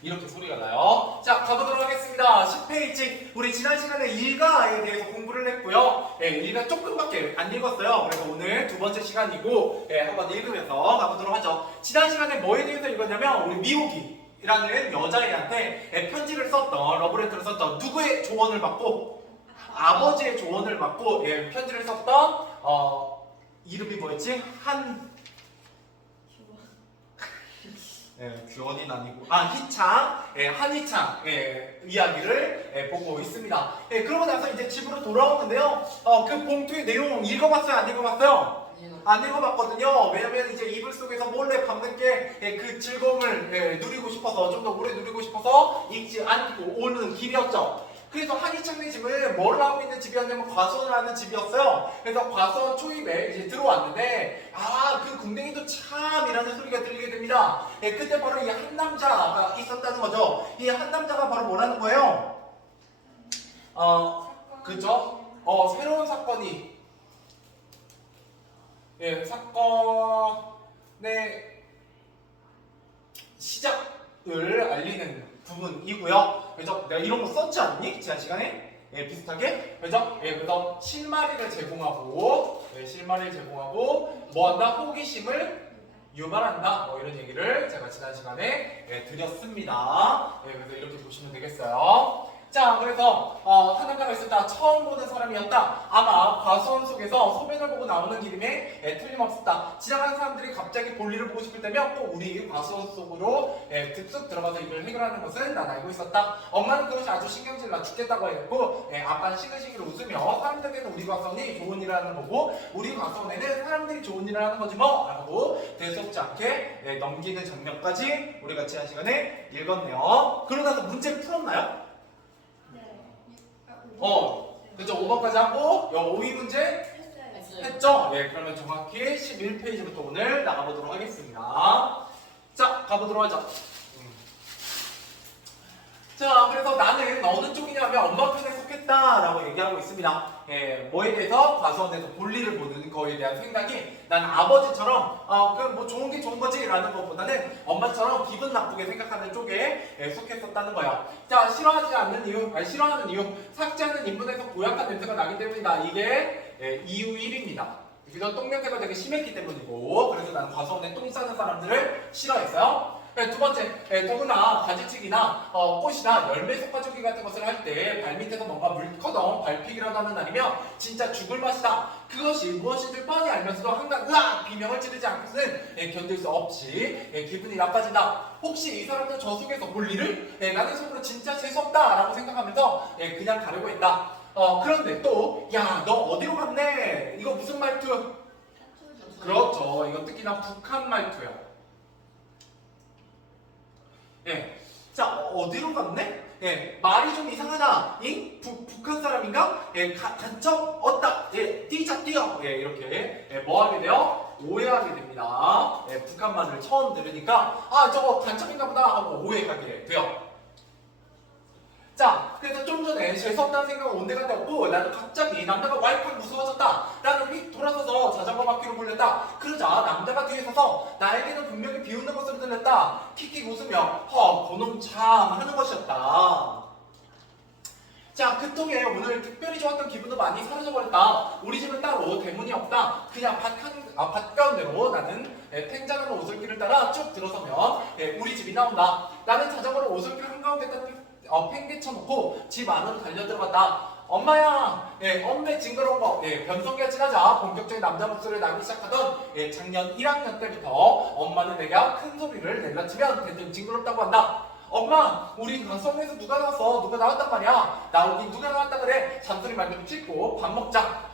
이렇게 소리가 나요. 자, 가보도록 하겠습니다. 10페이지. 우리 지난 시간에 일가에 대해서 공부를 했고요. 일가 조금밖에 안 읽었어요. 그래서 오늘 두 번째 시간이고, 한번 읽으면서 가보도록 하죠. 지난 시간에 뭐에 대해서 읽었냐면, 우리 미호기라는 여자애한테 편지를 썼던, 러브레터를 썼던, 누구의 조언을 받고, 아버지의 조언을 받고, 편지를 썼던, 이름이 뭐였지? 규원이는 아니고 희창, 한희창 이야기를 보고 있습니다. 그러고 나서 이제 집으로 돌아오는데요. 그 봉투의 내용 읽어봤어요? 안 읽어봤어요? 안 읽어봤거든요. 왜냐면 이제 이불 속에서 몰래 밤늦게 그 즐거움을 누리고 싶어서, 좀 더 오래 누리고 싶어서 읽지 않고 오는 길이었죠. 그래서 한희창네 집은 뭘 하고 있는 집이었냐면 과수원을 하는 집이었어요. 그래서 과수원 초입에 이제 들어왔는데 그 궁뎅이도 참이라는 소리가 들리게 됩니다. 그때 바로 이 한 남자가 있었다는 거죠. 이 한 남자가 바로 뭐라는 거예요? 그죠? 새로운 사건이 사건의 시작을 알리는 부분이고요. 그래서 내가 이런 거 썼지 않니? 지난 시간에? 비슷하게. 그래서 실마리를 제공하고, 실마리를 제공하고, 뭐한다? 호기심을 유발한다. 뭐 이런 얘기를 제가 지난 시간에 드렸습니다. 그래서 이렇게 보시면 되겠어요. 자, 그래서 한 남자가 있었다. 처음 보는 사람이었다. 아마 과수원 속에서 소변을 보고 나오는 기름에 틀림없었다. 지나가는 사람들이 갑자기 볼일을 보고 싶을 때면 꼭 우리 과수원 속으로 득숙 들어가서 이걸 해결하는 것은 난 알고 있었다. 엄마는 그것이 아주 신경질 나 죽겠다고 했고, 아빠는 시글시글 웃으며 사람들에게는 우리 과수원이 좋은 일을 하는 거고, 우리 과수원에는 사람들이 좋은 일을 하는 거지 뭐 라고 대수롭지 않게 넘기는 장면까지 우리가 지난 시간에 읽었네요. 그러고 나서 문제 풀었나요? 그죠? 5번까지 하고 5위 문제 했죠? 그러면 정확히 11페이지부터 오늘 나가보도록 하겠습니다. 자, 가보도록 하죠. 자, 그래서 나는 어느 쪽이냐면 엄마 편에 속했다라고 얘기하고 있습니다. 뭐에 대해서? 과수원에서 볼일을 보는 거에 대한 생각이 나는 아버지처럼 뭐 좋은 게 좋은 거지 라는 것보다는 엄마처럼 기분 나쁘게 생각하는 쪽에 속했었다는 거예요. 자, 싫어하는 이유, 삭제하는 인문에서 고약한 냄새가 나기 때문이다. 이게 이유 1입니다. 그래서 똥 냄새가 되게 심했기 때문이고, 그래서 나는 과수원에 똥 싸는 사람들을 싫어했어요. 두 번째, 더구나 가지치기나 꽃이나 열매 속가죽이 같은 것을 할 때 발밑에서 뭔가 물커덩 밟히기라도 하는 날이면 진짜 죽을 맛이다. 그것이 무엇인지 뻔히 알면서도 항상 으악! 비명을 지르지 않고는 견딜 수 없이 기분이 나빠진다. 혹시 이 사람들 저 속에서 볼 일을 나는 속으로 진짜 재수없다 라고 생각하면서 그냥 가려고 했다. 그런데 또 야, 너 어디로 갔네? 이거 무슨 말투? 그렇죠. 이거 특히나 북한 말투야. 자, 어디로 갔네? 말이 좀 이상하다. 북한 사람인가? 간첩 얻다. 뛰자 뛰어. 이렇게 뭐 하게 돼요? 오해하게 됩니다. 북한 말을 처음 들으니까 저거 간첩인가 보다 하고 오해하게 돼요. 자, 그래서 좀 전에 재수없다는 생각은 온데간데 없고, 나도 갑자기 남자가 왈칵 무서워졌다. 나는 휙 돌아서서 자전거 바퀴로 몰렸다. 그러자 남자가 뒤에 서서 나에게는 분명히 비웃는 것으로 들렸다. 킥킥 웃으며 그놈 참 하는 것이었다. 자, 그 통에 오늘 특별히 좋았던 기분도 많이 사라져버렸다. 우리 집은 따로 대문이 없다. 그냥 밭 가운데로 나는 탱자는 오솔길을 따라 쭉 들어서면 우리 집이 나온다. 나는 자전거를 오솔길 한가운데다 팽개쳐놓고 집 안으로 달려들어갔다. 엄마야, 엄매 징그러운 거, 변성기가 지나자 본격적인 남자 목소리를 나기 시작하던 작년 1학년 때부터 엄마는 내가 큰 소리를 내려치면 대뜸 징그럽다고 한다. 엄마, 우리 과수원에서 누가 나왔어? 누가 나왔단 말이야? 나오긴 누가 나왔다 그래? 잔소리 말좀 찢고 밥 먹자.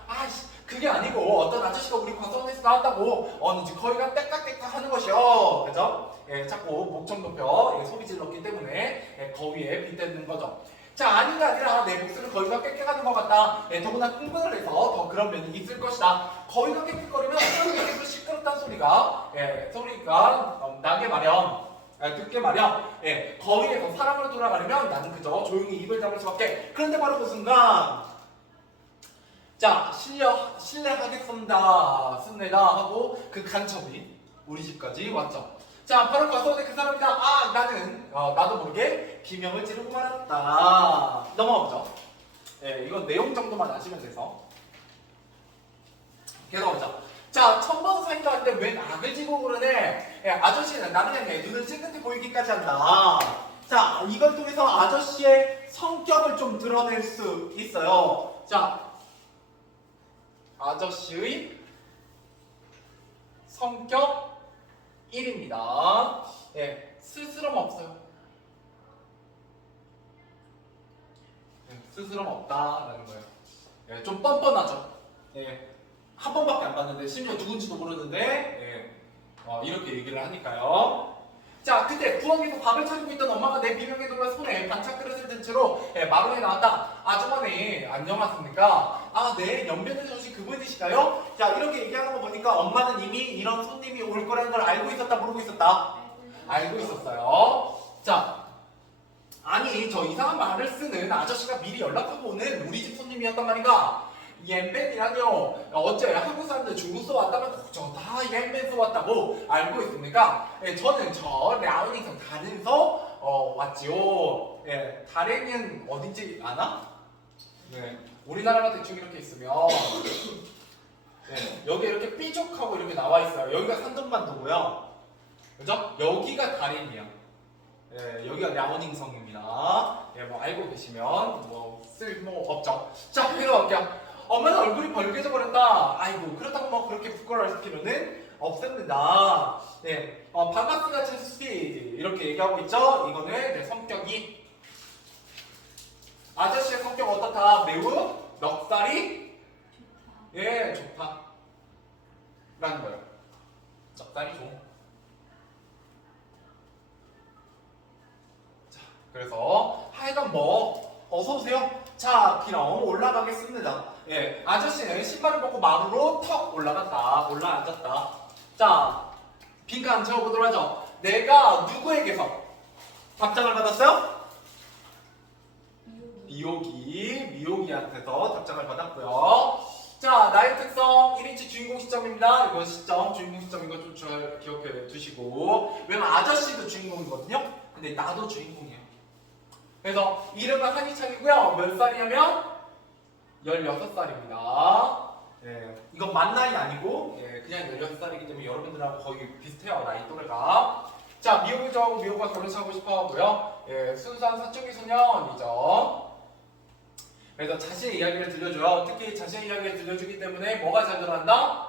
그게 아니고 어떤 아저씨가 우리 과수원에서 나왔다고 어느지 거위가 떼깍떼깍 하는 것이요. 그죠? 자꾸 목청 높여 소리 질렀기 때문에 거위에 빗대는 거죠. 자, 아닌가 아니라 내 목소리를 거위가 깨끗하는 것 같다. 더구나 흥분을 해서 더 그런 면이 있을 것이다. 거위가 깨끗거리면 계속 시끄럽다는 소리가 나게 마련. 듣게 마련. 거위에서 사람으로 돌아가려면 나는 그저 조용히 입을 다물 수밖에. 그런데 바로 그 순간, 자, 실례하겠습니다. 쓴내다 하고 그 간첩이 우리 집까지 왔죠. 자, 바로 과수원의 그 사람이다. 나는 나도 모르게 비명을 지르고 말았다. 넘어가 보죠. 예, 이건 내용 정도만 아시면 돼서. 계속 보자. 자, 첨벙 사이도 하는데 웬 악을 지고 그러네. 예, 아저씨는 남자네 눈을 찌긋해 보이기까지 한다. 자, 이걸 통해서 아저씨의 성격을 좀 드러낼 수 있어요. 자, 아저씨의 성격 1입니다. 예, 스스럼 없어요. 예, 스스럼 없다라는 거예요. 예, 좀 뻔뻔하죠. 예, 한 번밖에 안 봤는데 심지어 누군지도 모르는데 이렇게 얘기를 하니까요. 자, 그때 부엌에서 밥을 차리고 있던 엄마가 내 비명에 놀라 손에 반찬 그릇을 든 채로 마루에 나왔다. 아주머니 안녕하십니까? 아, 네, 연변에 오신 그분이실까요? 자, 이렇게 얘기하는 거 보니까 엄마는 이미 이런 손님이 올 거라는 걸 알고 있었다, 모르고 있었다? 알고 있었어요. 자, 아니 저 이상한 말을 쓰는 아저씨가 미리 연락하고 오는 우리 집 손님이었단 말인가? 옌벤이라뇨. 어째 한국 사람들 중국서 왔다면 저 다 옌벤서 왔다고 알고 있습니까? 예, 저는 저 랴오닝성 다른서 왔지요. 예, 다른은 어딘지 아나? 네, 우리나라가 대충 이렇게 있으면 네, 여기 이렇게 삐죽하고 이렇게 나와 있어요. 여기가 산둥반도고요. 그죠? 여기가 다른이야. 예, 여기가 랴오닝성입니다. 예, 뭐 알고 계시면 뭐 쓸모 없죠. 자, 읽어볼게요. 엄마는 얼굴이 벌개져 버렸다. 아이고, 그렇다고 뭐 그렇게 부끄러워할 필요는 없습니다. 네, 바가스 같은 스피드 이렇게 얘기하고 있죠. 이거는 내 성격이 아저씨의 성격 어떻다? 매우 넉살이 예 좋다 라는 거예요. 넉살이 좋은. 자, 그래서 하여간 뭐 어서 오세요. 자, 그럼 올라가겠습니다. 예, 아저씨는 신발을 벗고 마루로 턱 올라갔다. 올라앉았다. 자, 빈칸 채워보도록 하죠. 내가 누구에게서 답장을 받았어요? 미호기한테서 답장을 받았고요. 자, 나의 특성 1인치 주인공 시점입니다. 이거 시점, 주인공 시점 이거 좀 잘 기억해 두시고. 왜냐면 아저씨도 주인공이거든요. 근데 나도 주인공이에요. 그래서 이름은 한희창이고요. 몇 살이냐면 16살입니다. 예, 이건 만 나이 아니고 그냥 16살이기 때문에 여러분들하고 거의 비슷해요. 나이 또래가. 자, 미호가 저하고 미호가 결혼하고 싶어 하고요. 예, 순수한 사춘기 소년이죠. 그래서 자신의 이야기를 들려줘요. 특히 자신의 이야기를 들려주기 때문에 뭐가 잘 드러난다?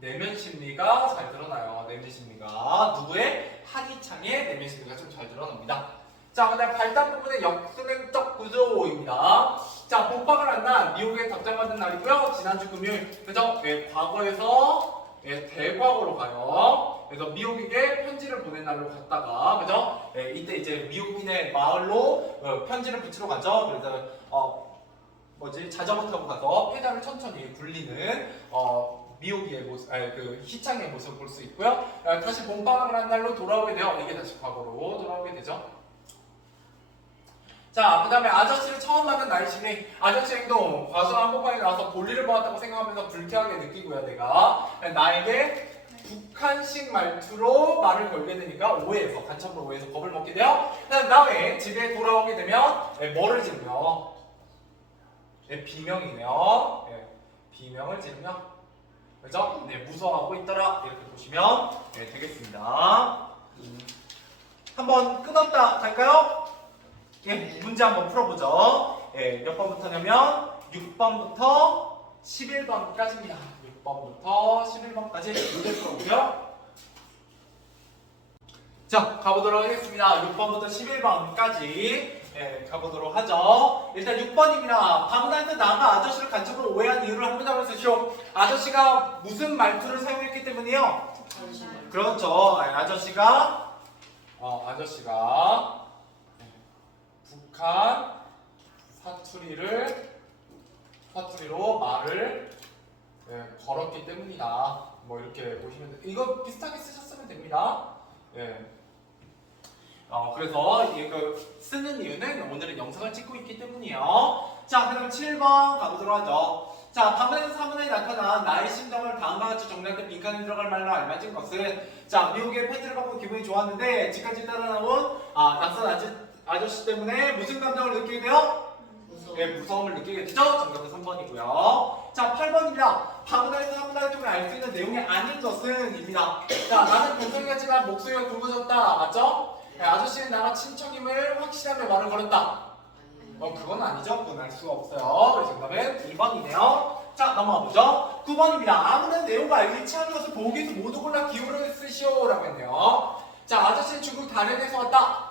내면 심리가 잘 드러나요. 내면 심리가. 누구의? 한희창의 내면 심리가 좀 잘 드러납니다. 자, 그 다음 발단 부분의 역순행적 구조입니다. 자, 복박을 한 날, 미국에 답장 받은 날이고요. 지난주 금요일, 그죠? 예, 과거에서 대과거로 가요. 그래서 미국에게 편지를 보낸 날로 갔다가, 그죠? 예, 이때 이제 미국인의 마을로 편지를 붙이러 가죠. 그래서 자전거 타고 가서 페달을 천천히 굴리는 미호기의 모습, 그 희창의 모습을 볼 수 있고요. 다시 본방을 한 날로 돌아오게 돼요. 이게 다시 과거로 돌아오게 되죠. 자, 그 다음에 아저씨를 처음 만난 날씨니 아저씨 행동 과수 한복판에 나와서 볼일을 보았다고 생각하면서 불쾌하게 느끼고요. 내가 나에게 북한식 말투로 말을 걸게 되니까 오해해서 간첩으로 오해해서 겁을 먹게 돼요. 그 다음에 집에 돌아오게 되면 뭐를 지르며 비명이네요. 비명을 지르며 그죠? 네, 무서워하고 있더라. 이렇게 보시면 되겠습니다. 한번 끊었다 갈까요? 예, 문제 한번 풀어보죠. 예, 몇 번부터냐면 6번부터 11번까지입니다. 6번부터 11번까지 문제 풀어보고요. 자, 가보도록 하겠습니다. 6번부터 11번까지 가보도록 하죠. 일단 6번입니다. 방문한테 나가 아저씨를 간첩으로 오해한 이유를 한 문장으로 쓰시오. 아저씨가 무슨 말투를 사용했기 때문이에요? 그렇죠. 아저씨가 북한 사투리로 말을 걸었기 때문이다. 뭐 이렇게 보시면 돼요. 이거 비슷하게 쓰셨으면 됩니다. 그래서 이거 쓰는 이유는 오늘은 영상을 찍고 있기 때문이에요. 자, 그럼 7번 가보도록 하죠. 자, 반문에서 사문에 나타난 나의 심정을 다음과 같이 정리할 때 빈칸에 들어갈 말로 알맞은 것은 자, 미국의 팬티를 받고 기분이 좋았는데 집까지 따라 나온 낯선 아저씨 때문에 무슨 감정을 느끼게 돼요? 네, 무서움을 느끼게 되죠? 정답은 3번이고요. 자, 8번입니다. 반문에서 사문을 통해 알 수 있는 내용이 아닌 것은 입니다. 자, 나는 변성이었지만 목소리가 굵어졌다. 맞죠? 네, 아저씨는 나와 친척임을 확신하며 말을 걸었다. 그건 아니죠. 그건 알 수가 없어요. 그래서 정답은 2번이네요. 자, 넘어가 보죠. 9번입니다. 아무런 내용과 일치하는 것을 보기에서 모두 골라 기호를 쓰시오 라고 했네요. 자, 아저씨는 중국 다롄에서 왔다.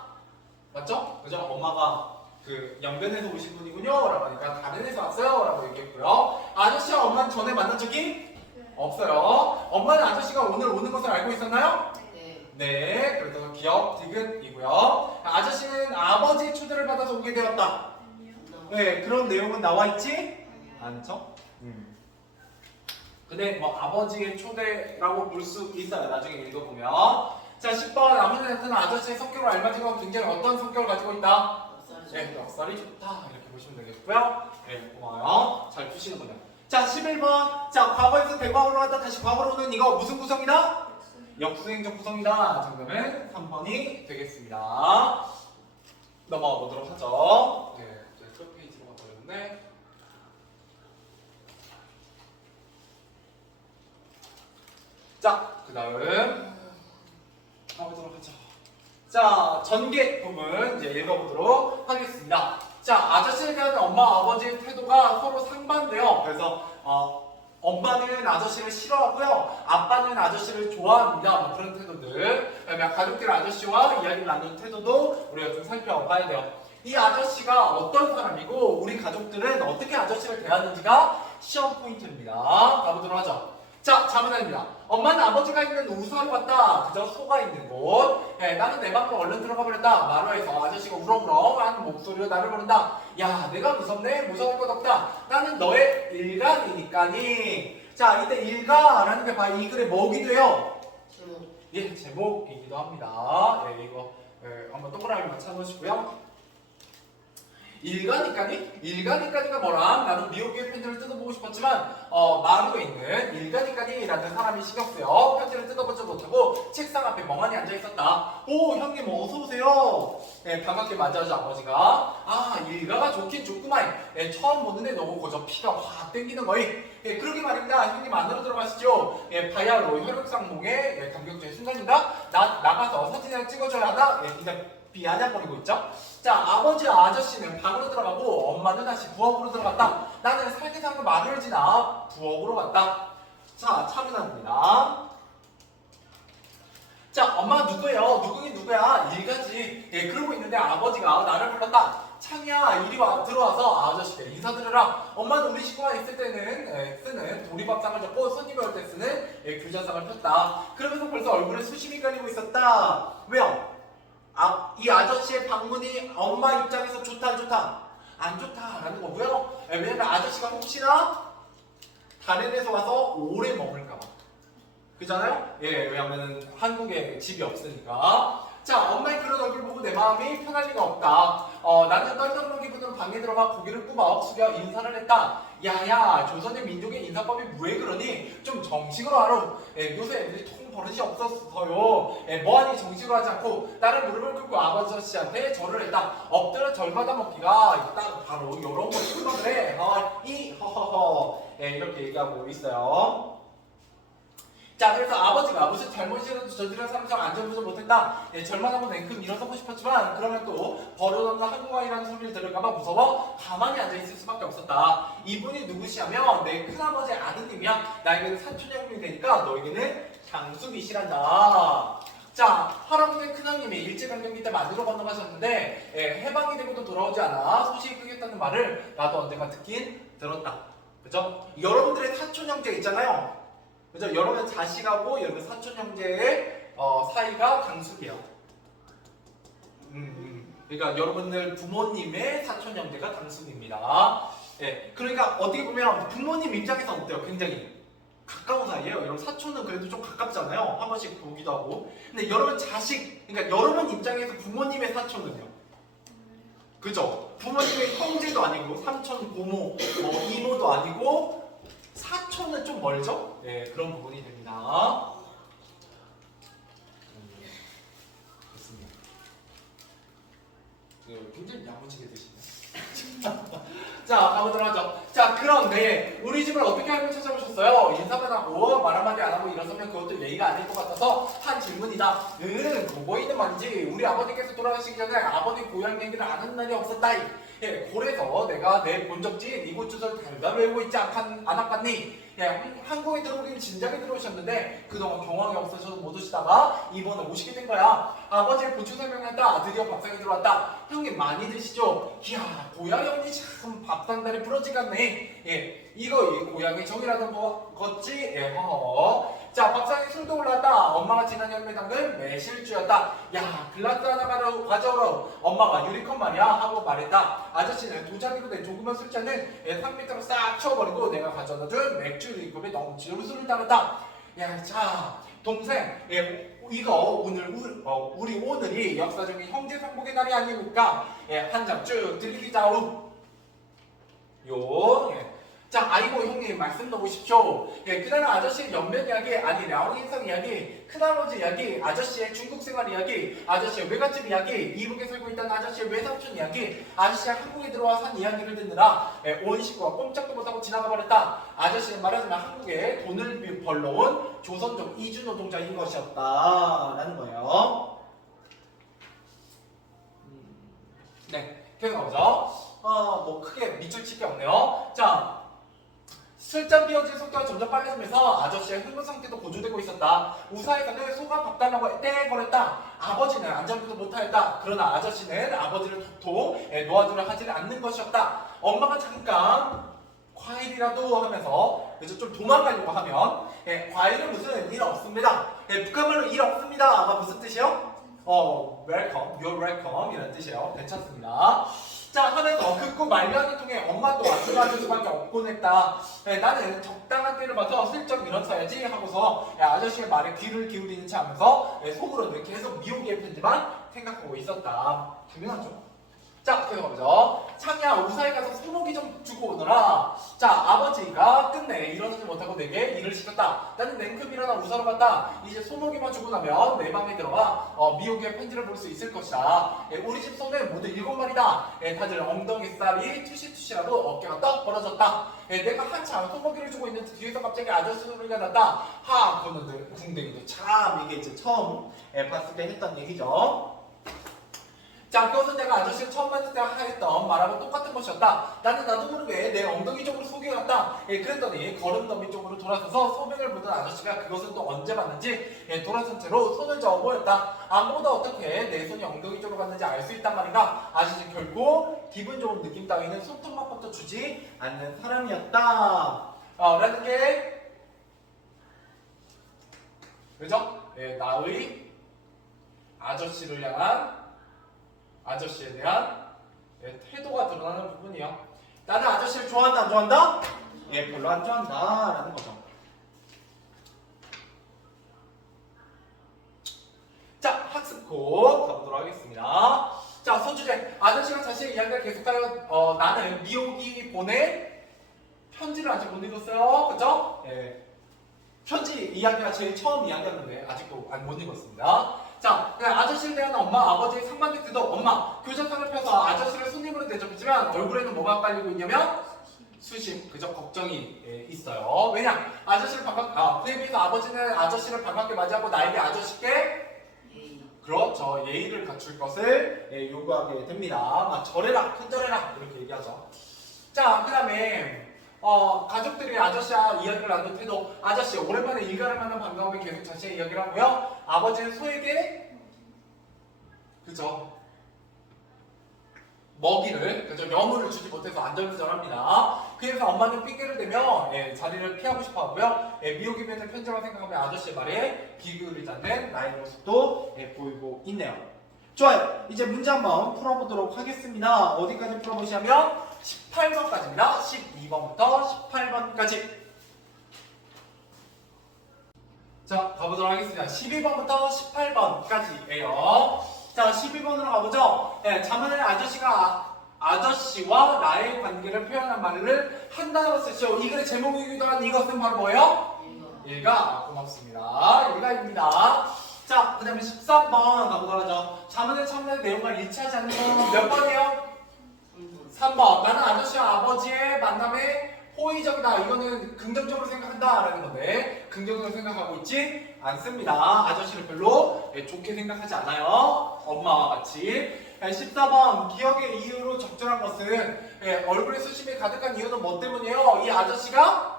맞죠? 그죠? 엄마가 그 영변에서 오신 분이군요 라고 하니까 다롄에서 왔어요 라고 얘기했고요. 아저씨와 엄마는 전에 만난 적이 없어요. 엄마는 아저씨가 오늘 오는 것을 알고 있었나요? 네, 그래서 기억 디귿이고요. 아저씨는 아버지의 초대를 받아서 오게 되었다. 네, 그런 내용은 나와 있지 않죠? 근데 뭐 아버지의 초대라고 볼 수 있어요. 나중에 읽어보면. 자, 10번 아무나 나타난 아저씨의 성격을 알맞은 건 굉장히 어떤 성격을 가지고 있다? 네, 넉살이 좋다. 이렇게 보시면 되겠고요. 네, 고마워요. 잘 푸시는군요. 자, 11번. 자, 과거에서 대과거로 갔다 다시 과거로 오는 이거 무슨 구성이다? 역수행적 구성이다. 정답은 3번이 되겠습니다. 넘어가 보도록 하죠. 네, 이제 끝 페이지로 가버렸네. 자, 그 다음 가보도록 하죠. 자, 전개 부분 이제 읽어보도록 하겠습니다. 자, 아저씨에 대한 엄마, 아버지의 태도가 서로 상반돼요. 그래서 엄마는 아저씨를 싫어하고요. 아빠는 아저씨를 좋아합니다. 뭐 그런 태도들. 가족들 아저씨와 이야기를 나누는 태도도 우리가 좀 살펴봐야 돼요. 이 아저씨가 어떤 사람이고 우리 가족들은 어떻게 아저씨를 대하는지가 시험 포인트입니다. 가보도록 하죠. 자, 자문합니다. 엄마는 아버지가 있는 우수하러 갔다. 그저 소가 있는 곳. 나는 내 방으로 얼른 들어가 버렸다. 마루에서 아저씨가 우렁우렁 목소리로 나를 부른다. 야, 내가 무섭네? 무서울 것 없다. 나는 너의 일간이니까니. 자, 이때 일가라는 게 바로 이 글의 뭐기도 해요? 제목. 예, 제목이기도 합니다. 예, 이거 한번 동그라미만 쳐놓으시고요. 일가니까니가 뭐라? 나는 미국의 편지를 뜯어보고 싶었지만 마루에 있는 일가니까니라는 사람이 신경 쓰여 편지를 뜯어보지 못하고 책상 앞에 멍하니 앉아있었다. 오, 형님 어서오세요. 네, 반갑게 맞아줘 아버지가. 아, 일가가 좋긴 좋구만. 네, 처음 보는데 너무 고저 피가 확 땡기는 거이. 네, 그러게 말입니다. 형님 안으로 들어가시죠. 네, 바야흐로 혈육상몽의 감격적인 순간입니다. 나가서 사진 하나 찍어줘야 하나? 네, 그냥 비아냥거리고 있죠. 자, 아버지와 아저씨는 방으로 들어가고 엄마는 다시 부엌으로 들어갔다. 나는 살기상으로 마루를 지나 부엌으로 갔다. 자, 차분합니다. 자, 엄마가 누구예요? 누구긴 누구야? 일가지. 예, 그러고 있는데 아버지가 나를 불렀다. 창이야, 이리 와, 들어와서 아저씨께 인사드려라. 엄마는 우리 식구가 있을 때는 쓰는 보리밥상을 접고 손님이 올 때 쓰는 규자상을 폈다. 그러면서 벌써 얼굴에 수심이 깔리고 있었다. 왜요? 이 아저씨의 방문이 엄마 입장에서 좋다 안 좋다? 안 좋다라는 거고요. 왜냐면 아저씨가 혹시나 다른 데서 와서 오래 머물까봐. 그잖아요? 예, 왜냐면 한국에 집이 없으니까. 자, 엄마의 그런 얼굴 보고 내 마음이 편할 리가 없다. 나는 떨떠름한 기분으로 방에 들어가 고개를 꾸벅 숙여 인사를 했다. 야야, 조선의 민족의 인사법이 왜 그러니? 좀 정식으로 하라. 요새 애들이 통 버릇이 없었어요. 뭐하니 정식으로 하지 않고 나를 무릎을 꿇고 아버지한테 절을 했다. 엎드려 절 받아먹기가 딱 바로 이런 거 생각을 해. 허허허. 이렇게 얘기하고 있어요. 자, 그래서 아버지가 무슨 잘못이라도 저지른 사람처럼 안전부조 못했다. 절만하고 냉큼 일어서고 싶었지만 그러면 또 버릇없는 한국말이라는 소리를 들을까봐 무서워 가만히 앉아있을 수밖에 없었다. 이분이 누구시냐면 내 큰아버지의 아드님이야. 나에게는 사촌형님이 되니까 너에게는 장수이시란다. 자, 할아버지의 큰형님이 일제강점기 때 만주로 건너가셨는데 해방이 되고도 돌아오지 않아 소식이 크겠다는 말을 나도 언젠가 듣긴 들었다. 그죠? 여러분들의 사촌형제 있잖아요. 그죠? 여러분 자식하고 여러분 사촌 형제의 사이가 강숙이에요. 그러니까 여러분들 부모님의 사촌 형제가 강숙입니다. 예, 그러니까 어떻게 보면 부모님 입장에서 어때요? 굉장히 가까운 사이예요. 여러분 사촌은 그래도 좀 가깝잖아요. 한 번씩 보기도 하고. 근데 여러분 자식, 그러니까 여러분 입장에서 부모님의 사촌은요. 그죠? 부모님의 형제도 아니고 삼촌, 고모, 이모도 아니고 4초는 좀 멀죠? 예, 그런 부분이 됩니다. 좋습니다. 굉장히 야무지게 드시네요. 자, 가보도록 하죠. 자, 그런데 우리 집을 어떻게 알고 찾아오셨어요? 인사만 하고 말 한마디 안 하고 일어서면 그것도 예의가 아닐 것 같아서 한 질문이다. 그거이는 말이지. 우리 아버지께서 돌아가시기 전에 아버지 고향 얘기를 아는 날이 없었다. 예, 그래서 내가 내 본적지인 이곳 주소를 달달 외우고 있지 않았겠니? 예, 한국에 들어오긴 진작에 들어오셨는데 그동안 경황이 없어서 못 오시다가 이번에 오시게 된 거야. 아버지의 본주 설명했다. 드디어 밥상에 들어왔다. 형님 많이 드시죠? 이야, 고향 형님 참 밥상다리 부러지겠네. 예, 이거 고향의 정이라던 거지? 예, 허허. 자, 밥상에 술도 올라왔다. 엄마가 지난 여름에 담근 매실주였다. 야, 글라스 하나 가져오러 엄마가 유리컵 말이야 하고 말했다. 아저씨는 도자기로 된 조그만 술잔을 3m로 싹 치워버리고 내가 가져다준 맥주 유리컵에 넘치도록 술을 따랐다. 야, 자, 동생, 예, 이거 우리 오늘이 역사적인 형제 상복의 날이 아니니까 예, 한 잔 쭉 들이키자우. 예. 자, 아이고 형님 말씀 넣으십시오. 예, 그날은 아저씨의 연변 이야기, 아니 랴오인성 이야기, 큰할아버지 이야기, 아저씨의 중국 생활 이야기, 아저씨의 외갓집 이야기, 이북에 살고 있다는 아저씨의 외삼촌 이야기, 아저씨가 한국에 들어와 산 이야기를 듣느라 온 식구가 꼼짝도 못하고 지나가 버렸다. 아저씨는 말하자면 한국에 돈을 벌러온 조선족 이주 노동자인 것이었다 라는 거예요. 네, 계속 가보죠. 뭐 크게 밑줄 칠 게 없네요. 자, 술잔 비워질 속도가 점점 빨라지면서 아저씨의 흥분 상태도 고조되고 있었다. 우사에서는 소가 밥 달라고 떼거렸다. 아버지는 안전부도 못하였다. 그러나 아저씨는 아버지를 도통 놓아주려 하지는 않는 것이었다. 엄마가 잠깐 과일이라도 하면서 그래서 좀 도망가려고 하면 과일은 무슨 일 없습니다. 북한말로 일 없습니다. 아마 무슨 뜻이요? welcome, you're welcome 이라는 뜻이에요. 괜찮습니다. 자, 하면서 극구 만류하는 통에 엄마도 안들어줄 수밖에 없곤 했다. 나는 적당한 때를 봐서 슬쩍 일어서야지 하고서 아저씨의 말에 귀를 기울이는 체 하면서 속으로는 계속 미혹의 편지만 생각하고 있었다. 당연하죠. 자, 계속 가보죠. 창이야, 우사에 가서 소고기 좀 주고 오너라. 자, 아버지가 끝내 일어나지 못하고 내게 일을 시켰다. 나는 냉큼 일어나 우사로 갔다. 이제 소고기만 주고 나면 내 방에 들어가 미혹의 편지를 볼 수 있을 것이다. 우리 집 소는 모두 7마리다. 다들 엉덩이살이 투시투시라도 어깨가 떡 벌어졌다. 내가 한참 소고기를 주고 있는 뒤에서 갑자기 아저씨 소리가 났다. 그거는 궁뎅이도 참 이게 이제 처음 봤을 때 했던 얘기죠. 자, 그것은 내가 아저씨를 처음 만날 때 했던 말하고 똑같은 것이었다. 나는 나도 모르게 내 엉덩이 쪽으로 소개해갔다. 그랬더니 걸음더미 쪽으로 돌아서서 소맥을 보던 아저씨가 그것은 또 언제 봤는지 돌아선 채로 손을 저어 보였다. 아무보다 어떻게 내 손이 엉덩이 쪽으로 갔는지 알 수 있단 말인가. 아저씨 결국 기분 좋은 느낌 따위는 손톱만큼도 주지 않는 사람이었다. 라는 게 그죠? 나의 아저씨를 향한 아저씨에 대한 태도가 드러나는 부분이요. 나는 아저씨를 좋아한다, 안 좋아한다? 별로 안 좋아한다 라는 거죠. 자, 학습 코 가보도록 하겠습니다. 자, 손주제. 아저씨가 자신의 이야기를 계속하여 나는 미호기 보낸 편지를 아직 못 읽었어요. 그죠? 편지 이야기가 제일 처음 이야기였는데 아직도 못 읽었습니다. 자, 아저씨를 대한 엄마, 아버지의 상반대도 엄마, 교자상을 펴서 아저씨를 손님으로 대접했지만 얼굴에는 뭐가 깔리고 있냐면 수심, 그저 걱정이 있어요. 왜냐? 아저씨를 그에 비해서 아버지는 아저씨를 반갑게 맞이하고 나에게 아저씨께 그렇죠. 예의를 갖출 것을 요구하게 됩니다. 막 절해라, 큰절해라 이렇게 얘기하죠. 자, 그 다음에 가족들이 아저씨와 이야기를 나눈 태도. 아저씨 오랜만에 일가를 만난 반가움에 계속 자신의 이야기를 하고요. 아버지는 소에게 그죠 먹이를 그죠 명물을 주지 못해서 안절부절합니다. 그래서 엄마는 핑계를 대며 자리를 피하고 싶어하고요. 미혹이 되는 편지만 생각하면 아저씨의 말에 비교를 잡는 나의 모습도 보이고 있네요. 좋아요. 이제 문제 한번 풀어보도록 하겠습니다. 어디까지 풀어보시냐면 18번까지입니다. 12번부터 18번까지. 자, 가보도록 하겠습니다. 12번부터 18번까지예요. 자, 12번으로 가보죠. 자만의 아저씨가 아저씨와 나의 관계를 표현한 말을 한 단어로 쓰시오. 이 글의 제목이기도 한 이것은 바로 뭐예요? 일가. 고맙습니다. 일가입니다. 자, 그 다음에 13번 가보도록 하죠. 자문의 첨언의 내용과 일치하지 않는 건 몇 번이에요? 3번. 나는 아저씨와 아버지의 만남에 호의적이다. 이거는 긍정적으로 생각한다 라는 건데 긍정적으로 생각하고 있지 않습니다. 아저씨를 별로 좋게 생각하지 않아요. 엄마와 같이. 14번. 기억의 이유로 적절한 것은 얼굴에 수심이 가득한 이유는 뭐 때문이에요? 이 아저씨가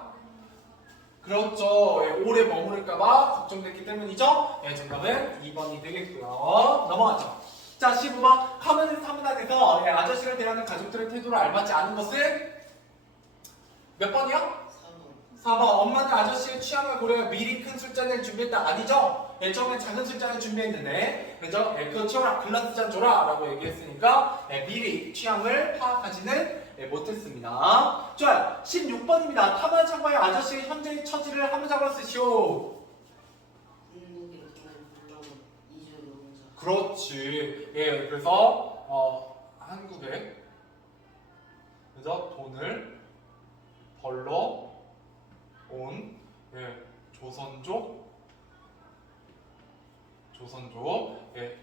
그렇죠. 오래 머무를까봐 걱정됐기 때문이죠. 정답은 2번이 되겠고요. 넘어가죠. 자, 15번. 카메라 사문안에서 아저씨를 대하는 가족들의 태도를 알맞지 않은 것은 몇 번이요? 4번. 엄마는 아저씨의 취향을 고려 미리 큰 술잔을 준비했다. 아니죠? 처음엔 작은 술잔을 준비했는데 그죠? 그거 치워라. 글라스 잔 줘라 라고 얘기했으니까 미리 취향을 파악하지는 못했습니다. 좋아요. 16번입니다. 타마장과의 아저씨의 현재의 처지를 한 문장으로 쓰시오. 그렇지. 그래서 한국에 그죠? 돈을 벌러 온 조선족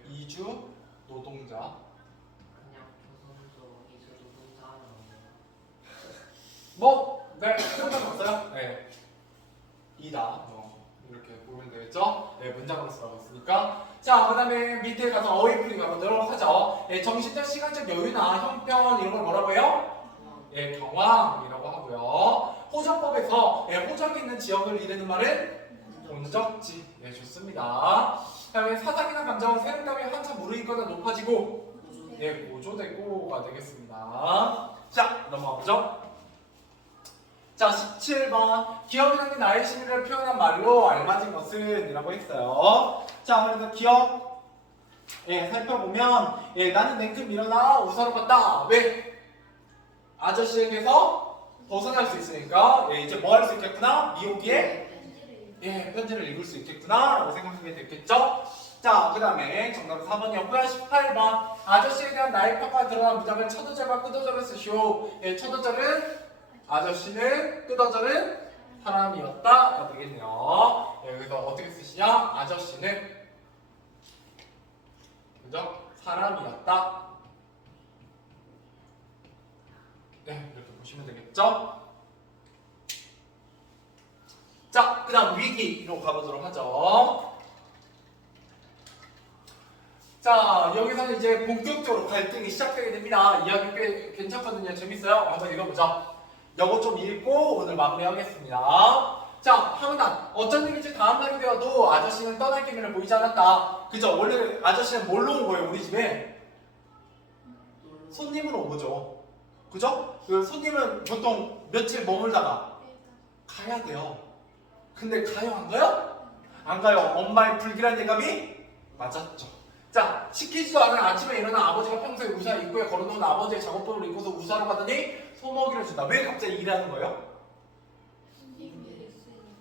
이주 노동자. 그냥 조선족 이주 노동자 네, 상관없어요. 이다. 이렇게 보면 되겠죠? 문장으로 쓰라고 했으니까. 자, 그 다음에 밑에 가서 어휘 풀이 가보도록 하죠. 정신적, 시간적 여유나 형편 이런 걸 뭐라고 해요? 경황이라고 하고요. 호적법에서 호적이 있는 지역을 이르는 말은 본적지. 좋습니다. 그다음에 사상이나 감정은 세력감이 한참 무르익거나 높아지고 고조되고가 되겠습니다. 자, 넘어가보죠. 자, 17번. 기억이 남긴 나의 심리를 표현한 말로 알맞은 것은 이라고 했어요. 자, 그래서 기억 살펴보면 나는 냉큼 일어나 우사로 갔다. 왜? 아저씨에게서 벗어날 수 있으니까 이제 뭐 할 수 있겠구나? 미호기에 편지를 읽을 수 있겠구나 라고 생각하게 됐겠죠? 자, 그 다음에 정답은 4번이었고요. 18번. 아저씨에 대한 나의 평가가 드러난 문장을 첫어절과 끝어절을 쓰시오. 첫어절은 아저씨는, 끝어절은 사람이었다가 되겠네요. 그래서 어떻게 쓰시냐? 아저씨는 그죠? 사람이었다. 이렇게 보시면 되겠죠? 자, 그 다음 위기로 가보도록 하죠. 자, 여기서는 이제 본격적으로 갈등이 시작되게 됩니다. 이야기 꽤 괜찮거든요. 재밌어요? 한번 읽어보죠. 요거 좀 읽고 오늘 마무리하겠습니다. 자, 하은아, 어쩐 일인지 다음 날이 되어도 아저씨는 떠날 기미를 보이지 않았다. 그죠? 원래 아저씨는 뭘로 온 거예요, 우리 집에? 손님으로 온 거죠. 그죠? 그 손님은 보통 며칠 머물다가 가야 돼요. 근데 가요, 안 가요? 안 가요. 엄마의 불길한 예감이 맞았죠. 자, 시키지도 않은 아침에 일어나 아버지가 평소에 우산 입구에 걸어놓은 아버지의 작업복을 입고서 우산을 받더니 소먹이를 준다. 왜 갑자기 일하는 거예요?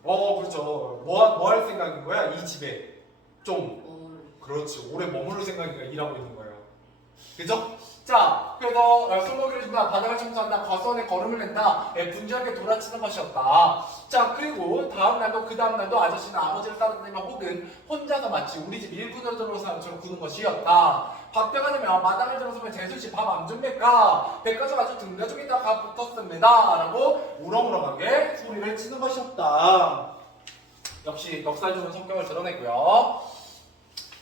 그렇죠. 뭐 할 생각인 거야? 이 집에 좀 그렇지. 오래 머무를 생각이니까 일하고 있는 거예요. 그죠? 자, 그래서 소먹이를 준다. 바닥을 청소한다. 과수원에 걸음을 낸다. 분주하게 돌아치는 것이었다. 자, 그리고 다음 날도 그 다음 날도 아저씨는 아버지를 따라다니며 혹은 혼자서 마치 우리 집 일꾼으로 사람처럼 구는 것이었다. 밥때가 되면 마당을 들어서면 재수씨 밥 안 줍니까? 백가족 아주 등가족이다가 붙었습니다. 라고 우렁우렁하게 소리를 치는 것이었다. 역시 역사 좋은 성격을 드러내고요.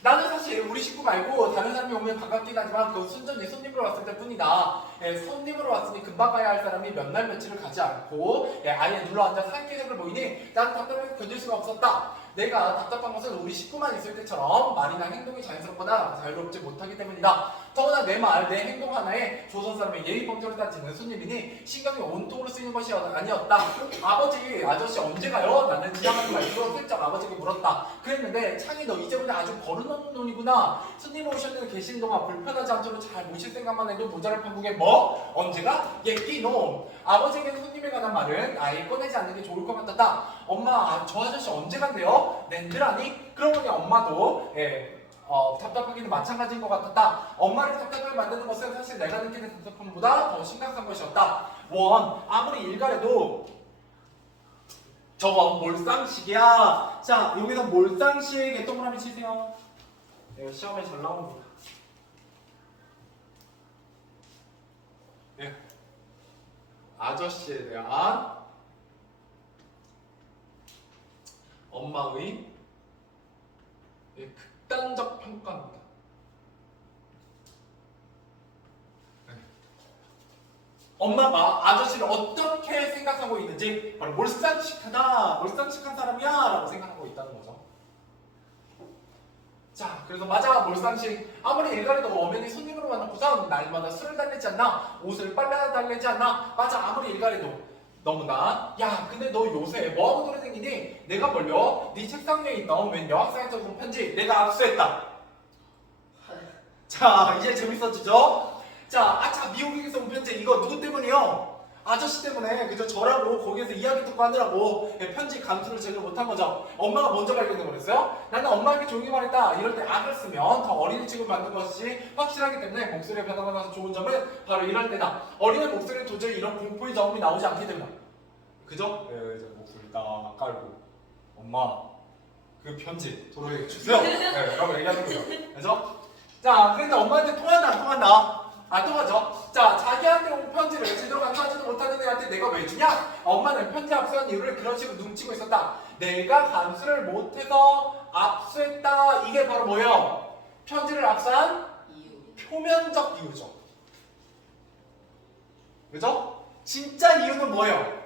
나는 사실 우리 식구 말고 다른 사람이 오면 반갑긴 하지만 그 순전히 손님으로 왔을 때 뿐이다. 손님으로 왔으니 금방 가야 할 사람이 몇 날 며칠을 가지 않고 아예 눌러앉아 살 계획을 보이니 나는 답답해서 견딜 수가 없었다. 내가 답답한 것은 우리 식구만 있을 때처럼 말이나 행동이 자연스럽거나 자유롭지 못하기 때문이다. 더구나 내 말, 내 행동 하나에 조선 사람의 예의 범죄를 따지는 손님이니 신경이 온통으로 쓰이는 것이 아니었다. 아저씨 언제 가요? 나는 지나가는 말투로 슬쩍 아버지에게 물었다. 그랬는데 창이 너 이제부터 아주 버릇없는 놈이구나. 손님 오셨는 계신 동안 불편하지 않도록 잘 모실 생각만 해도 모자를 판국에 뭐? 언제가? 예끼놈. 아버지에게 손님에 관한 말은 아예 꺼내지 않는 게 좋을 것 같았다. 엄마, 저 아저씨 언제 간대요? 낸들 아니? 그러고 보니 엄마도 답답하기는 마찬가지인 것 같았다. 엄마를 답답하게 만드는 것은 사실 내가 느끼는 답답함보다 더 심각한 것이었다. 원, 아무리 일갈해도 저거 몰상식이야. 자, 여기서 몰상식 동그라미 치세요. 이거 시험에 잘 나옵니다. 네. 아저씨에 대한 엄마의 극단적 평가입니다. 네. 엄마가 아저씨를 어떻게 생각하고 있는지 바로 몰상식하다, 몰상식한 사람이야 라고 생각하고 있다는 거죠. 자, 그래서 맞아, 몰상식. 아무리 일갈해도 엄연히 손님으로 만나고선 날마다 술을 달래지 않나, 옷을 빨래 달래지 않나. 맞아, 아무리 일갈해도. 너무나 야, 근데 너 요새 뭐하고 돌아다니니? 내가 몰려 네 책상 위에 있던 웬 여학생한테 준 편지 내가 압수했다. 자, 이제 재밌어지죠? 자, 아차, 미국에서 온 편지 이거 누구 때문이요? 아저씨 때문에. 그죠? 저라고 거기에서 이야기 듣고 하느라고 편지 감수를 제대로 못한 거죠. 엄마가 먼저 발견해버렸어요. 나는 엄마에게 조용히 말했다. 이럴 때 악을 쓰면 더 어린이 취급을 받는 것이 확실하기 때문에 목소리의 변화가 나서 좋은 점은 바로 이럴 때다. 어린이 목소리에 도저히 이런 공포의 저음이 나오지 않게 됩니다. 그죠? 네, 이제 목소리 딱 깔고 엄마 그 편지 도로에 주세요. 네, 라고 얘기하는 거죠. 그죠? 자, 그런데 엄마한테 통한다 안 통한다? 안 통하죠? 자, 자기한테 온 편지를 제대로 감수하지도 못하는 애한테 내가 왜 주냐? 엄마는 편지 압수한 이유를 그런 식으로 눈치고 있었다. 내가 감수를 못해서 압수했다. 이게 바로 뭐예요? 편지를 압수한 이유. 표면적 이유죠. 그죠? 진짜 이유는 뭐예요?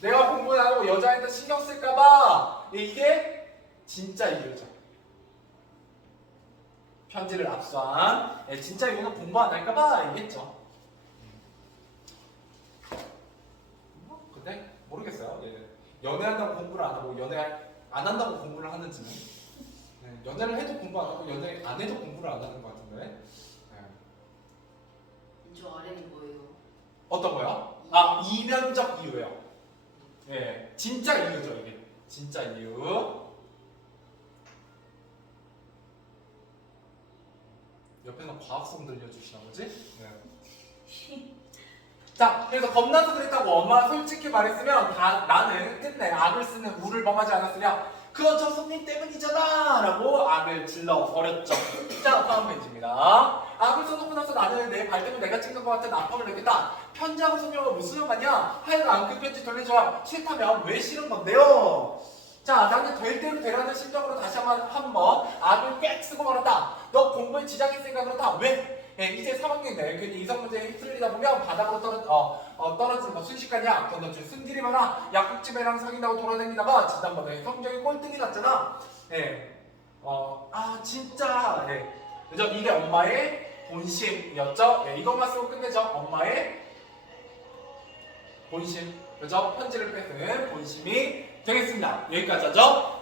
내가 공부 안 하고 여자한테 신경 쓸까봐. 이게 진짜 이유죠. 편지를 압수한 진짜 이유는 공부 안 할까봐 이겠죠. 근데 모르겠어요. 연애한다고 공부를 안 하고 연애 안 한다고 공부를 하는지는. 연애를 해도 공부 안 하고 연애 안 해도 공부를 안 하는 것 같은데. 저 아래는 뭐예요? 어떤 거요? 아, 이면적 이유예요. 예, 진짜 이유죠 이게. 진짜 이유. 옆에서 과학성 들려주시나 보지? 네. 자, 그래서 겁나서 그랬다고 엄마가 솔직히 말했으면 다 나는 끝내 악을 쓰는 우를 범하지 않았으냐? 그건 저 손님 때문이잖아! 라고 악을 질러버렸죠. 자, 다음 페이지입니다. 악을 써놓고 나서 나는 내 발 때문에 내가 찍는 것 같은 아픔을 느꼈다. 편지하고 소명을 무슨 상관이야? 하여간 그 편지 돌려줘야 싫다면 왜 싫은 건데요? 자, 나는 될 대로 되라는 심정으로 다시 한번 악을 꽥 쓰고 말았다. 너 공부에 지장이 있으니까 그렇다. 왜? 이제 3학년인데 괜히 이성 문제에 휩쓸리다 보면 바닥으로 떨어지는 거 순식간이야. 건너줄 승질이 많아. 약국집애랑 사귄다고 돌아다니다가 지난번에 성적이 꼴등이 났잖아. 진짜. 그죠? 이게 엄마의 본심이었죠. 이것만 쓰고 끝내죠. 엄마의 본심. 그죠? 편지를 뺏은 본심이 되겠습니다. 여기까지 하죠.